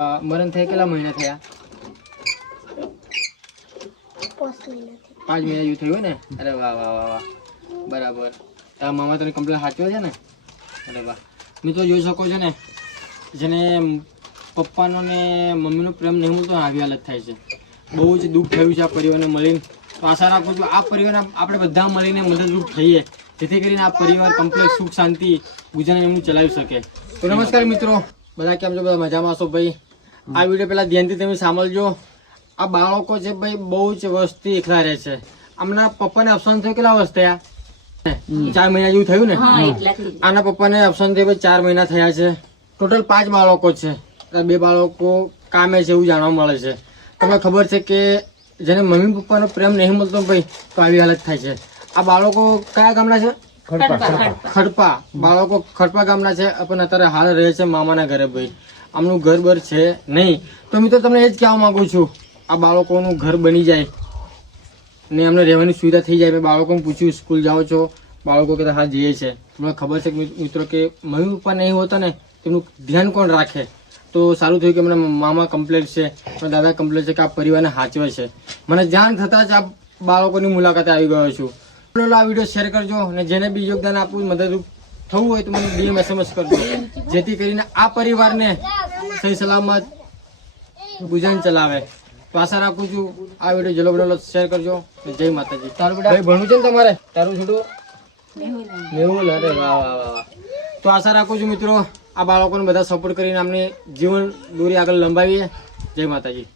મરણ થઈ કેટલા મહિના થયા? 5 મહિના જેવું થયું ને? અરે વાહ વાહ વાહ વાહ, બરાબર. તારા મામા તને કમ્પ્લેટ સાચવે છે ને? અરે વાહ. મિત્રો જોઈ શકો છો ને, જેને પપ્પાનો ને મમ્મીનો પ્રેમ નહીં મળતો આવી હાલત થાય છે. બહુ જ દુઃખ થયું છે આ પરિવારને મળીને. તો આશા રાખું છું આ પરિવાર આપણે બધા મળીને મદદરૂપ થઈએ, જેથી કરીને આ પરિવાર કમ્પ્લેટ સુખ શાંતિ ગુજરાન એમનું ચલાવી શકે. તો નમસ્કાર મિત્રો, બધા કેમ છો? બધા મજામાં છો ભાઈ? આ વિડીયો પહેલા ધ્યાનથી તમે સાંભળજો. આ બાળકો છે ભાઈ બહુ જ વર્ષથી એકલા રહે છે. આમના પપ્પાને અપસાન થયું કેટલા વર્ષ થયા? 4 મહિના જેવું થયું ને? આના પપ્પાને અપસાન થયું 4 મહિના થયા છે. ટોટલ 5 બાળકો છે. 2 બાળકો કામે છે એવું જાણવા મળે છે. તમને ખબર છે કે જેને મમ્મી પપ્પાનો પ્રેમ નહીં મળતો ભાઈ, તો આવી હાલત થાય છે. આ બાળકો કયા ગામના છે? ખડપા. બાળકો ખડપા ગામના છે, પણ અત્યારે હાલ રહે છે મામાના ઘરે ભાઈ. આમનું ઘર બર છે નહીં. તો મિત્રો તમને એ જ કહેવા માંગુ છું, આ બાળકોનું ઘર બની જાય ને અમને રહેવાની સુવિધા થઈ જાય. મેં બાળકોને પૂછ્યું સ્કૂલ જાઓ છો? બાળકો કહેતા હા જઈએ છે. તમને ખબર છે મિત્રો કે મમ્મી પપ્પા નહીં હોતા ને તેમનું ધ્યાન કોણ રાખે? તો સારું થયું કે મને મામા કમ્પ્લેટ છે, મારા દાદા કમ્પ્લેટ છે કે આ પરિવારને સાચવે છે. મને જાણ થતાં જ આ બાળકોની મુલાકાતે આવી ગયો છું. આ વિડીયો શેર કરજો અને જેને બી યોગદાન આપવું મદદરૂપ થવું હોય તો મને DM SMS કરજો, જેથી કરીને આ પરિવારને સહી સલામત ગુજરાન ચલાવે. તો આશા રાખું છું આ વિડીયો જલો બનો શેર કરજો. જય માતાજી. તારું બેટા ભણવું છે ને તમારે? તારું છોટું મેહુલ. અરે વાહ વાહ વાહ. તો આશા રાખું છું મિત્રો આ બાળકોને બધા સપોર્ટ કરીને અમને જીવન દોરી આગળ લંબાવીએ. જય માતાજી.